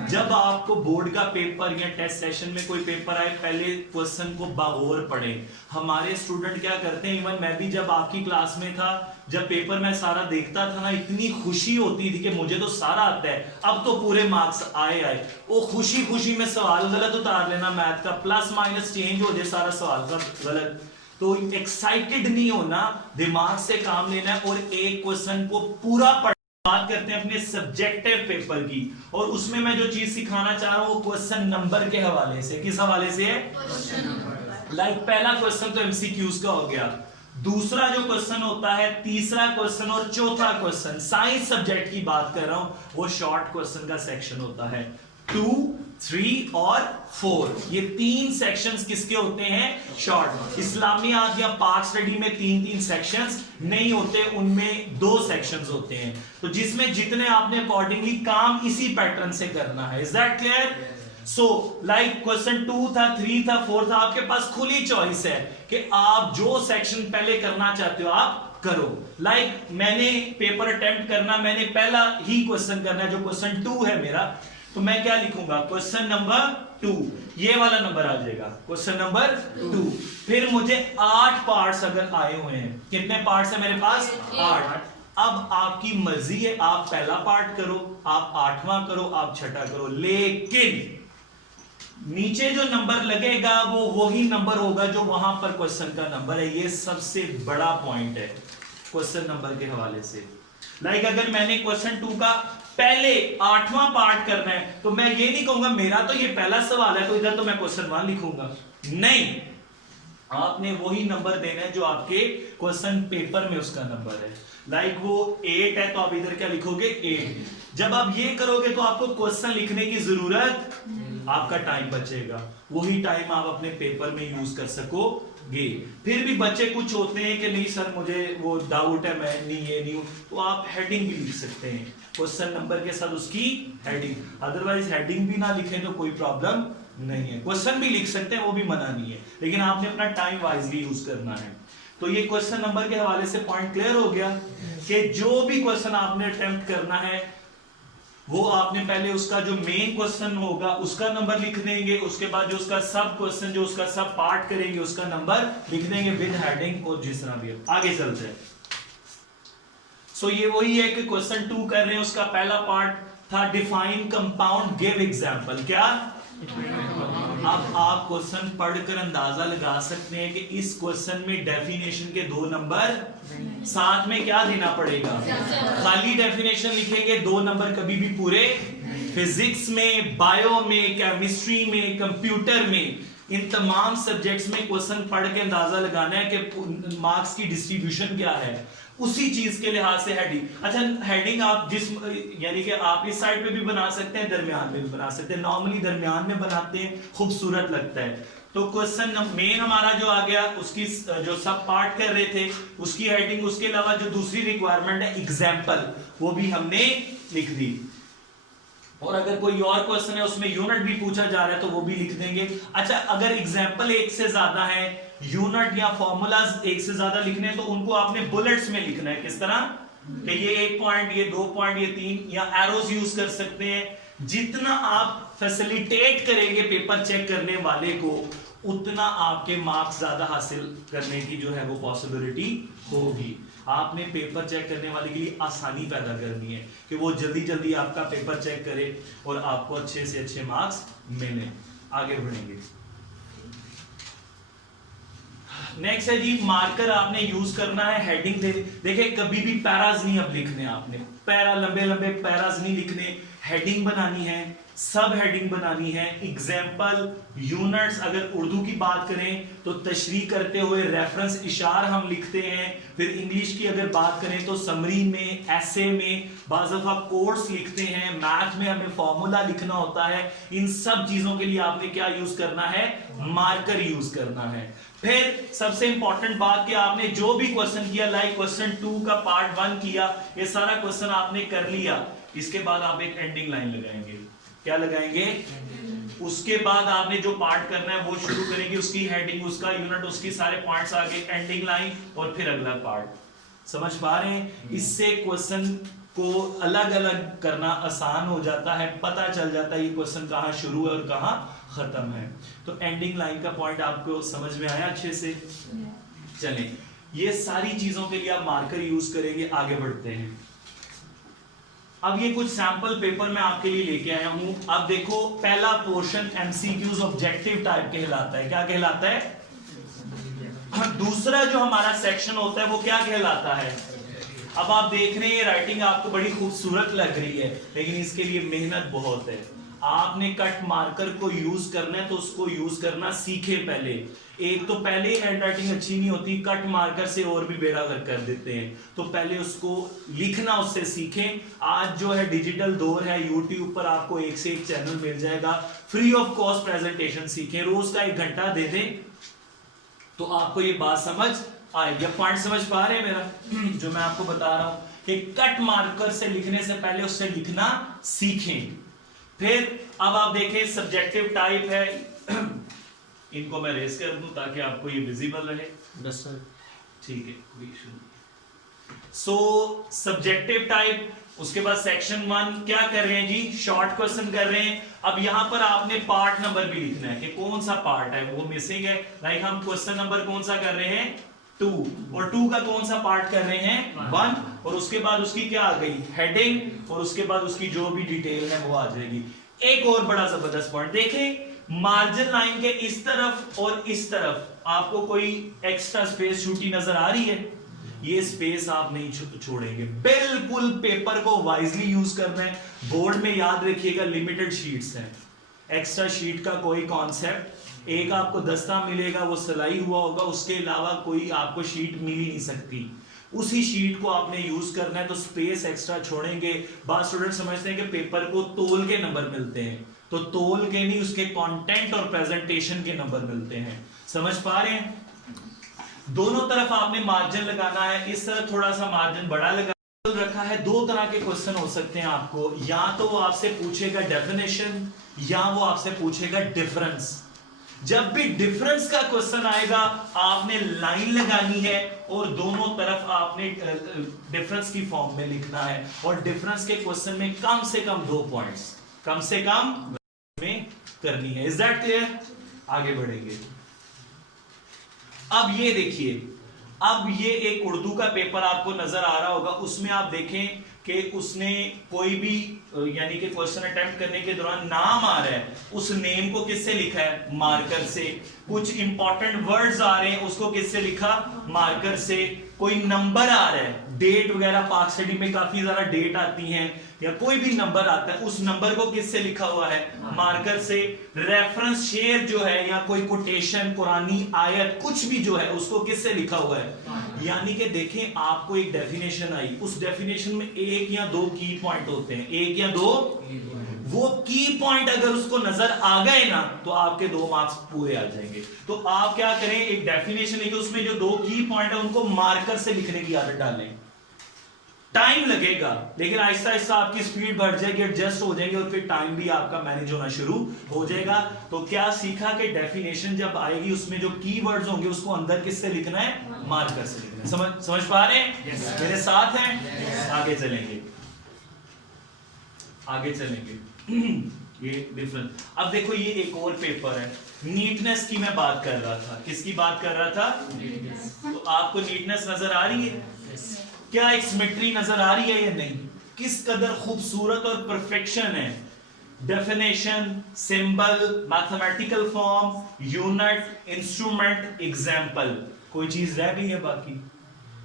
जब आपको बोर्ड का पेपर या टेस्ट सेशन में कोई पेपर आए, पहले क्वेश्चन को बागौर पढ़ें। हमारे स्टूडेंट क्या करते हैं, इवन मैं भी जब आपकी क्लास में था, जब पेपर मैं सारा देखता था ना, इतनी खुशी होती थी कि मुझे तो सारा आता है, अब तो पूरे मार्क्स आए। वो खुशी खुशी में सवाल गलत उतार लेना, मैथ का प्लस माइनस चेंज हो जाए सारा सवाल का गलत। तो एक्साइटेड नहीं होना, दिमाग से काम लेना है और एक क्वेश्चन को पूरा पढ़। बात करते हैं अपने सब्जेक्टिव पेपर की, और उसमें मैं जो चीज सिखाना चाह रहा हूं वो क्वेश्चन नंबर के हवाले से। किस हवाले से है? लाइक पहला क्वेश्चन तो एमसीक्यूज का हो गया, दूसरा जो क्वेश्चन होता है, तीसरा क्वेश्चन और चौथा क्वेश्चन, साइंस सब्जेक्ट की बात कर रहा हूं, वो शॉर्ट क्वेश्चन का सेक्शन होता है। 2, 3 और 4, ये तीन सेक्शंस किसके होते हैं? शॉर्ट। इस्लामियात या पाक स्टडी में 3-3 सेक्शंस नहीं होते, उनमें 2 सेक्शंस होते हैं। तो जिसमें जितने आपने अकॉर्डिंगली काम इसी पैटर्न से करना है। Is that clear? So like question 2 था, 3 था, 4 था, आपके पास खुली चॉइस है कि आप जो सेक्शन पहले करना चाहते हो आप करो। लाइक मैंने पेपर अटेम्प्ट करना, मैंने पहला ही क्वेश्चन करना है जो क्वेश्चन 2 है मेरा, तो मैं क्या लिखूंगा? क्वेश्चन नंबर 2, ये वाला नंबर आ जाएगा, क्वेश्चन नंबर 2। फिर मुझे 8 पार्ट्स अगर आए हुए हैं, कितने पार्ट्स है मेरे पास? 8। अब आपकी मर्जी है, आप पहला पार्ट करो, आप 8वां करो, आप छठा करो, लेकिन नीचे जो नंबर लगेगा वो वही नंबर होगा जो वहां पर क्वेश्चन का नंबर है। ये सबसे बड़ा पॉइंट है क्वेश्चन नंबर के हवाले से। लाइक अगर मैंने क्वेश्चन 2 का पहले 8वां पार्ट करना है, तो मैं ये नहीं कहूंगा मेरा तो ये पहला सवाल है तो इधर तो मैं क्वेश्चन 1 लिखूंगा, नहीं, आपने वही नंबर देना है जो आपके क्वेश्चन पेपर में उसका नंबर है। लाइक वो 8 है तो आप इधर क्या लिखोगे? 8। जब आप ये करोगे तो आपको क्वेश्चन लिखने की जरूरत, आपका टाइम बचेगा, वही टाइम आप अपने पेपर में यूज कर सकोगे। फिर भी बच्चे कुछ होते हैं कि नहीं सर मुझे वो डाउट है, मैं नहीं ये नहीं हूं, तो आप हेडिंग भी लिख सकते हैं क्वेश्चन नंबर के साथ, उसकी हेडिंग। अदरवाइज हेडिंग भी ना लिखें तो कोई प्रॉब्लम नहीं है, क्वेश्चन भी लिख सकते हैं, वो भी मना नहीं है, लेकिन आपने अपना टाइम वाइजली यूज करना है। तो ये क्वेश्चन नंबर के हवाले से पॉइंट क्लियर हो गया कि जो भी क्वेश्चन आपने अटेम्प्ट करना है, वो आपने पहले उसका जो मेन क्वेश्चन होगा उसका नंबर लिख देंगे, उसके बाद जो उसका सब क्वेश्चन जो उसका सब पार्ट करेंगे उसका नंबर लिख देंगे विद हेडिंग और जिस तरह भी। आगे चलते हैं। सो ये वही है कि क्वेश्चन 2 कर रहे हैं, उसका पहला पार्ट था डिफाइन कंपाउंड गिव एग्जांपल। क्या अब आप क्वेश्चन पढ़कर अंदाजा लगा सकते हैं कि इस क्वेश्चन में डेफिनेशन के 2 नंबर साथ में क्या देना पड़ेगा, खाली डेफिनेशन लिखेंगे 2 नंबर कभी भी पूरे। फिजिक्स में, बायो में, केमिस्ट्री में, कंप्यूटर में, इन तमाम सब्जेक्ट्स में क्वेश्चन पढ़ के अंदाजा लगाना है कि मार्क्स की डिस्ट्रीब्यूशन क्या है, उसी चीज के लिहाज से हेडिंग। अच्छा, हेडिंग आप जिस यानी कि आप इस साइड पे भी बना सकते हैं, दरमियान में भी बना सकते हैं। नॉर्मली दरमियान में बनाते हैं, खूबसूरत लगता है। तो क्वेश्चन मेन हमारा जो आ गया, उसकी जो सब पार्ट कर रहे थे उसकी हेडिंग, उसके अलावा जो दूसरी रिक्वायरमेंट है एग्जाम्पल, वो भी हमने लिख दी। और अगर कोई और क्वेश्चन है उसमें यूनिट भी पूछा जा रहा है तो वो भी लिख देंगे। अच्छा, अगर एग्जाम्पल एक से ज्यादा है, यूनिट या फॉर्मूलाज एक से ज्यादा लिखने हैं, तो उनको आपने बुलेट्स में लिखना है। किस तरह कि ये 1 पॉइंट, ये 2 पॉइंट, ये 3, या एरोज यूज कर सकते हैं। जितना आप फैसिलिटेट करेंगे पेपर चेक करने वाले को, उतना आपके मार्क्स ज्यादा हासिल करने की जो है वो पॉसिबिलिटी होगी। आपने पेपर चेक करने वाले के लिए आसानी पैदा करनी है कि वो जल्दी जल्दी आपका पेपर चेक करे और आपको अच्छे से अच्छे मार्क्स मिले। आगे बढ़ेंगे। नेक्स्ट है जी, मार्कर आपने यूज करना है हेडिंग दे। देखिए, कभी भी पैराज नहीं अब लिखने, आपने पैरा लंबे लंबे पैराज नहीं लिखने, हेडिंग बनानी है, सब हेडिंग बनानी है। एग्जाम्पल, यूनिट्स, अगर उर्दू की बात करें तो तशरीह करते हुए रेफरेंस इशार हम लिखते हैं। फिर इंग्लिश की अगर बात करें तो समरी में, ऐसे में, बाज़ दफा कोड्स लिखते हैं। मैथ में हमें फॉर्मूला लिखना होता है। इन सब चीजों के लिए आपने क्या यूज करना है, मार्कर यूज करना है। फिर सबसे इंपॉर्टेंट बात कि आपने जो भी क्वेश्चन किया, लाइक क्वेश्चन 2 का पार्ट 1 किया, ये सारा क्वेश्चन आपने कर लिया, इसके बाद आप एक एंडिंग लाइन लगाएंगे। क्या लगाएंगे? उसके बाद आपने जो पार्ट करना है वो शुरू करेंगे, उसकी हेडिंग, उसका यूनिट, उसकी सारे पॉइंट्स आगे, एंडिंग लाइन, और फिर अगला पार्ट। समझ पा रहे हैं? इससे क्वेश्चन को अलग अलग करना आसान हो जाता है, पता चल जाता है ये क्वेश्चन कहां शुरू है और कहां खत्म है। तो एंडिंग लाइन का पॉइंट आपको समझ में आया अच्छे से? चलें, ये सारी चीजों के लिए आप मार्कर यूज करेंगे। आगे बढ़ते हैं। अब ये कुछ सैंपल पेपर मैं आपके लिए लेके आया हूं। अब देखो, पहला पोर्शन एमसीक्यूज ऑब्जेक्टिव टाइप कहलाता है। क्या कहलाता है? दूसरा जो हमारा सेक्शन होता है वो क्या कहलाता है? अब आप देख रहे हैं ये राइटिंग आपको बड़ी खूबसूरत लग रही है, लेकिन इसके लिए मेहनत बहुत है। आपने कट मार्कर को यूज करना है तो उसको यूज करना सीखे पहले। एक तो पहले ही हैंड राइटिंग अच्छी नहीं होती, कट मार्कर से और भी बेड़ा गर्क कर देते हैं। तो पहले उसको लिखना उससे सीखें। आज जो है डिजिटल दौर है, यूट्यूब पर आपको एक से एक चैनल मिल जाएगा, फ्री ऑफ कॉस्ट प्रेजेंटेशन सीखें। रोज का 1 घंटा दे दें तो आपको ये बात समझ आएगी। पॉइंट समझ पा रहे हैं मेरा जो मैं आपको बता रहा हूं कि कट मार्कर से लिखने से पहले उससे लिखना सीखें। फिर अब आप देखें, सब्जेक्टिव टाइप है, इनको मैं रेस कर दूं ताकि आपको ये विजिबल रहे। बस सर, ठीक है, कोई इशू नहीं। सो सब्जेक्टिव टाइप, उसके बाद सेक्शन 1 क्या कर रहे हैं जी, शॉर्ट क्वेश्चन कर रहे हैं। अब यहां पर आपने पार्ट नंबर भी लिखना है कि कौन सा पार्ट है, वो मिसिंग है। लाइक हम क्वेश्चन नंबर कौन सा कर रहे हैं, 2, और 2 का कौन सा पार्ट कर रहे हैं, 1, और उसके बाद उसकी क्या आ गई, हेडिंग, और उसके बाद उसकी जो भी डिटेल है वो आ जाएगी। एक और बड़ा जबरदस्त पॉइंट देखें, मार्जिन लाइन के इस तरफ और इस तरफ आपको कोई एक्स्ट्रा स्पेस छूटी नजर आ रही है? ये स्पेस आप नहीं छोड़ेंगे, बिल्कुल पेपर को वाइजली यूज करना है। बोर्ड में याद रखिएगा लिमिटेड शीट्स हैं, एक्स्ट्रा शीट का कोई कॉन्सेप्ट, एक आपको दस्ता मिलेगा वो सिलाई हुआ होगा, उसके अलावा कोई आपको शीट मिल ही नहीं सकती। उसी शीट को आपने यूज करना है, तो स्पेस एक्स्ट्रा छोड़ेंगे। बात स्टूडेंट समझते हैं कि पेपर को तोल के नंबर मिलते हैं, तो तोल के नहीं, उसके कंटेंट और प्रेजेंटेशन के नंबर मिलते हैं। समझ पा रहे हैं? दोनों तरफ आपने मार्जिन लगाना है। इस तरफ थोड़ा सा मार्जिन बड़ा लगा रखा है। 2 तरह के क्वेश्चन हो सकते हैं आपको, या तो वो आपसे पूछेगा डेफिनेशन, या वो आपसे पूछेगा डिफरेंस। जब भी डिफरेंस का क्वेश्चन आएगा आपने लाइन लगानी है और दोनों तरफ आपने डिफरेंस की फॉर्म में लिखना है, और डिफरेंस के क्वेश्चन में कम से कम 2 पॉइंट्स कम से कम में करनी है। Is that clear? आगे बढ़ेंगे। अब ये देखिए, अब ये एक उर्दू का पेपर आपको नजर आ रहा होगा, उसमें आप देखें कि उसने कोई भी यानी कि क्वेश्चन अटेम्प्ट करने के दौरान नाम आ रहा है, उस नेम को किससे लिखा है? मार्कर से। कुछ इंपॉर्टेंट वर्ड्स आ रहे हैं, उसको किससे लिखा? मार्कर से। कोई नंबर आ रहा है, डेट वगैरह पाक स्टडी में काफी ज्यादा डेट आती हैं, या कोई भी नंबर आता है, उस नंबर को किससे लिखा हुआ है? मार्कर से। रेफरेंस शेर जो है या कोई कोटेशन, कुरानी आयत, कुछ भी जो है उसको किससे लिखा हुआ है? यानी कि देखें, आपको एक डेफिनेशन आई, उस डेफिनेशन में 1 या 2 की पॉइंट होते हैं, 1 या 2। वो की पॉइंट अगर उसको नजर आ गए ना तो आपके 2 मार्क्स पूरे आ जाएंगे। तो आप क्या करें, एक डेफिनेशन है कि उसमें जो 2 की पॉइंट है उनको मार्कर से लिखने की आदत डालें। टाइम लगेगा, लेकिन आहिस्ता आहिस्ता आपकी स्पीड बढ़ जाएगी, एडजस्ट हो जाएगी, और फिर टाइम भी आपका मैनेज होना शुरू हो जाएगा। तो क्या सीखा कि डेफिनेशन जब आएगी उसमें जो कीवर्ड्स होंगे उसको अंदर किससे लिखना है? मार्कर से लिखना है। समझ पा रहे हैं? मेरे साथ हैं? आगे चलेंगे, आगे चलेंगे। ये डिफरेंट। अब देखो, ये एक और पेपर है, नीटनेस की मैं बात कर रहा था। किसकी बात कर रहा था? तो आपको नीटनेस नजर आ रही है? क्या एक सिमेट्री नजर आ रही है या नहीं? किस कदर खूबसूरत और परफेक्शन है। Definition, symbol, mathematical form, unit, instrument, example, कोई चीज रह गई है बाकी?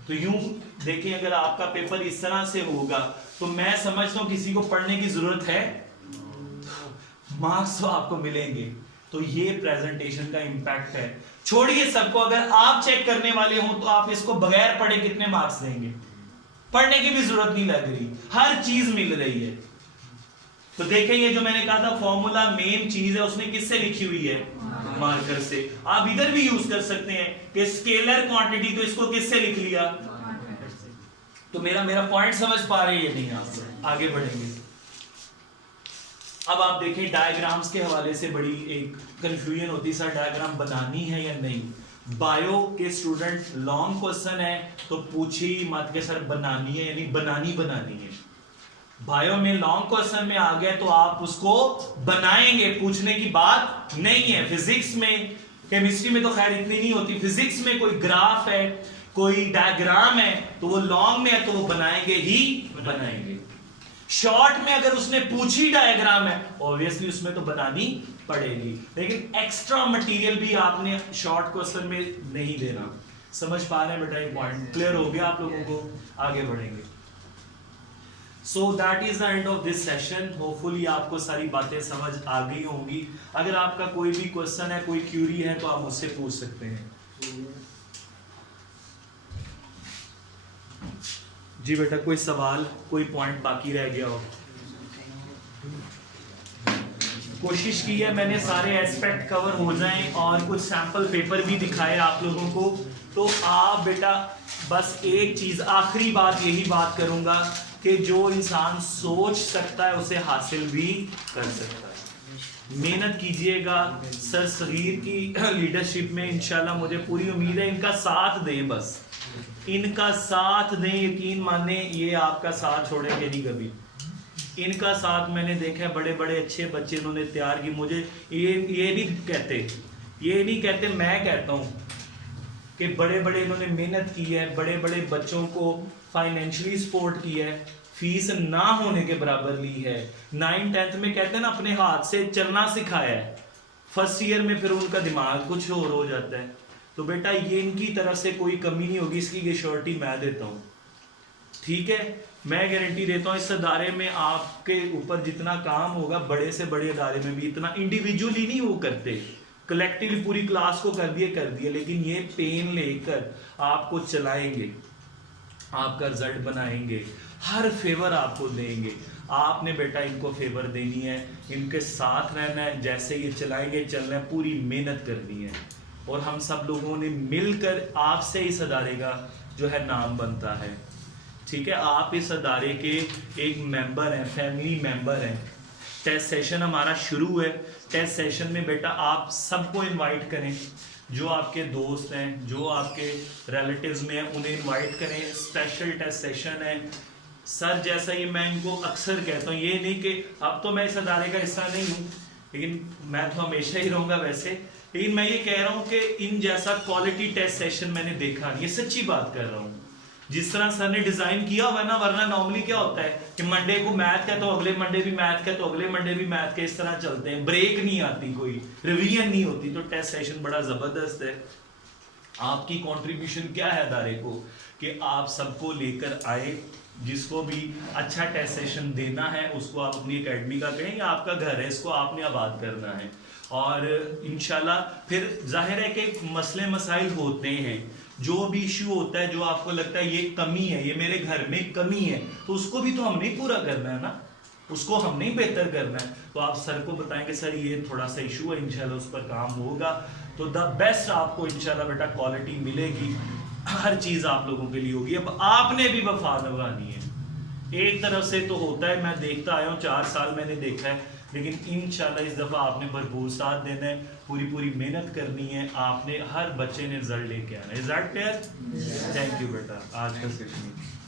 तो यूं देखिए, अगर आपका पेपर इस तरह से होगा तो मैं समझता हूं किसी को पढ़ने की जरूरत है, मार्क्स तो आपको मिलेंगे। तो ये प्रेजेंटेशन का इंपैक्ट है। छोड़िए सबको, अगर आप चेक करने वाले हो तो आप इसको बगैर पढ़े कितने मार्क्स देंगे? पढ़ने की भी जरूरत नहीं लग रही, हर चीज मिल रही है। तो देखें, ये जो मैंने कहा था फॉर्मूला, मेन चीज है, उसने किससे लिखी हुई है? मार्कर से। आप इधर भी यूज कर सकते हैं कि स्केलर क्वांटिटी, तो इसको किससे लिख लिया? तो मेरा पॉइंट समझ पा रहे हैं नहीं? आप आगे बढ़ेंगे। अब आप देखें, डायग्राम्स के हवाले से बड़ी एक कंफ्यूजन होती है, सर डायग्राम बनानी है या नहीं। बायो के स्टूडेंट, लॉन्ग क्वेश्चन है तो पूछी मत के सर बनानी है, यानी बनानी है। बायो में लॉन्ग क्वेश्चन में आ गया तो आप उसको बनाएंगे, पूछने की बात नहीं है। फिजिक्स में, केमिस्ट्री में तो खैर इतनी नहीं होती, फिजिक्स में कोई ग्राफ है, कोई डायग्राम है, तो वो लॉन्ग में है तो वो बनाएंगे ही बनाएंगे। शॉर्ट में अगर उसने पूछी डायग्राम है, ऑब्वियसली उसमें तो बनानी पड़ेगी, लेकिन एक्स्ट्रा मटेरियल भी आपने शॉर्ट क्वेश्चन में नहीं देना। समझ पा रहे हैं बेटा? ये पॉइंट क्लियर हो गया आप लोगों को? आगे बढ़ेंगे। So that is the end of this session. Hopefully आपको सारी बातें समझ आ गई होंगी। अगर आपका कोई भी क्वेश्चन है, कोई क्यूरी है, तो आप मुझसे पूछ सकते हैं। जी बेटा, कोई सवाल, कोई पॉइंट बाकी रह गया हो? कोशिश की है मैंने सारे एस्पेक्ट कवर हो जाएं और कुछ सैंपल पेपर भी दिखाए आप लोगों को। तो आप बेटा बस एक चीज, आखिरी बात यही बात करूंगा कि जो इंसान सोच सकता है उसे हासिल भी कर सकता है। मेहनत कीजिएगा। सर सगीर की लीडरशिप में इंशाल्लाह मुझे पूरी उम्मीद है, इनका साथ दें, बस इनका साथ दें, यकीन माने ये आपका साथ छोड़ेंगे नहीं कभी। इनका साथ मैंने देखा है, बड़े बड़े अच्छे बच्चे इन्होंने तैयार की। मुझे ये नहीं कहते, मैं कहता हूँ कि बड़े बड़े इन्होंने मेहनत की है, बड़े बड़े बच्चों को फाइनेंशियली सपोर्ट किया है, फीस ना होने के बराबर ली है। 9th-10th में कहते हैं ना, अपने हाथ से चलना सिखाया है। फर्स्ट ईयर में फिर उनका दिमाग कुछ और हो जाता है। तो बेटा ये इनकी तरफ से कोई कमी नहीं होगी, इसकी श्योरिटी मैं देता हूँ, ठीक है? मैं गारंटी देता हूँ इस अदारे में आपके ऊपर जितना काम होगा, बड़े से बड़े अदारे में भी इतना इंडिविजुअली नहीं वो करते, कलेक्टिवली पूरी क्लास को कर दिए, लेकिन ये पेन लेकर आपको चलाएंगे, आपका रिजल्ट बनाएंगे, हर फेवर आपको देंगे। आपने बेटा इनको फेवर देनी है, इनके साथ रहना है, जैसे ये चलाएंगे चलना है, पूरी मेहनत करनी है। और हम सब लोगों ने मिलकर आपसे इस अदारे का जो है नाम बनता है, ठीक है? आप इस अदारे के एक मेंबर हैं, फैमिली मेंबर हैं। टेस्ट सेशन हमारा शुरू है। टेस्ट सेशन में बेटा आप सबको इनवाइट करें, जो आपके दोस्त हैं, जो आपके रिलेटिव्स में हैं, उन्हें इनवाइट करें। स्पेशल टेस्ट सेशन है सर, जैसा ये मैं इनको अक्सर कहता हूँ, ये नहीं कि अब तो मैं इस अदारे का हिस्सा नहीं हूँ, लेकिन मैं तो हमेशा ही रहूँगा वैसे, लेकिन मैं ये कह रहा हूँ कि इन जैसा क्वालिटी टेस्ट सेशन मैंने देखा नहीं, ये सच्ची बात कर रहा हूँ। जिस तरह सर ने डिजाइन किया हुआ ना, वरना नॉर्मली क्या होता है कि मंडे को मैथ का तो अगले मंडे भी मैथ का, तो अगले मंडे भी मैथ के, इस तरह चलते हैं, ब्रेक नहीं आती, कोई रिवीजन नहीं होती। तो टेस्ट सेशन बड़ा जबरदस्त है। आपकी कंट्रीब्यूशन क्या है अदारे को कि आप सबको लेकर आए, जिसको भी अच्छा टेस्ट सेशन देना है उसको आप अपनी एकेडमी का कहें, या आपका घर है इसको आपने आबाद करना है। और इंशाल्लाह फिर जाहिर है कि मसले मसाइल होते हैं, जो भी इशू होता है, जो आपको लगता है ये कमी है, ये मेरे घर में कमी है, तो उसको भी तो हमने ही पूरा करना है ना, उसको हमने ही बेहतर करना है। तो आप सर को बताएंगे सर ये थोड़ा सा इशू है, इंशाल्लाह उस पर काम होगा, तो द बेस्ट आपको इंशाल्लाह बेटा क्वालिटी मिलेगी, हर चीज आप लोगों के लिए होगी। अब आपने भी वफा निभानी है, एक तरफ से तो होता है, मैं देखता आया हूँ 4 साल मैंने देखा है, लेकिन इंशाल्लाह इस दफ़ा आपने भरपूर साथ देना है, पूरी मेहनत करनी है, आपने हर बच्चे ने रिजल्ट लेके आना है। Result clear? थैंक यू बेटा। आज का सेशन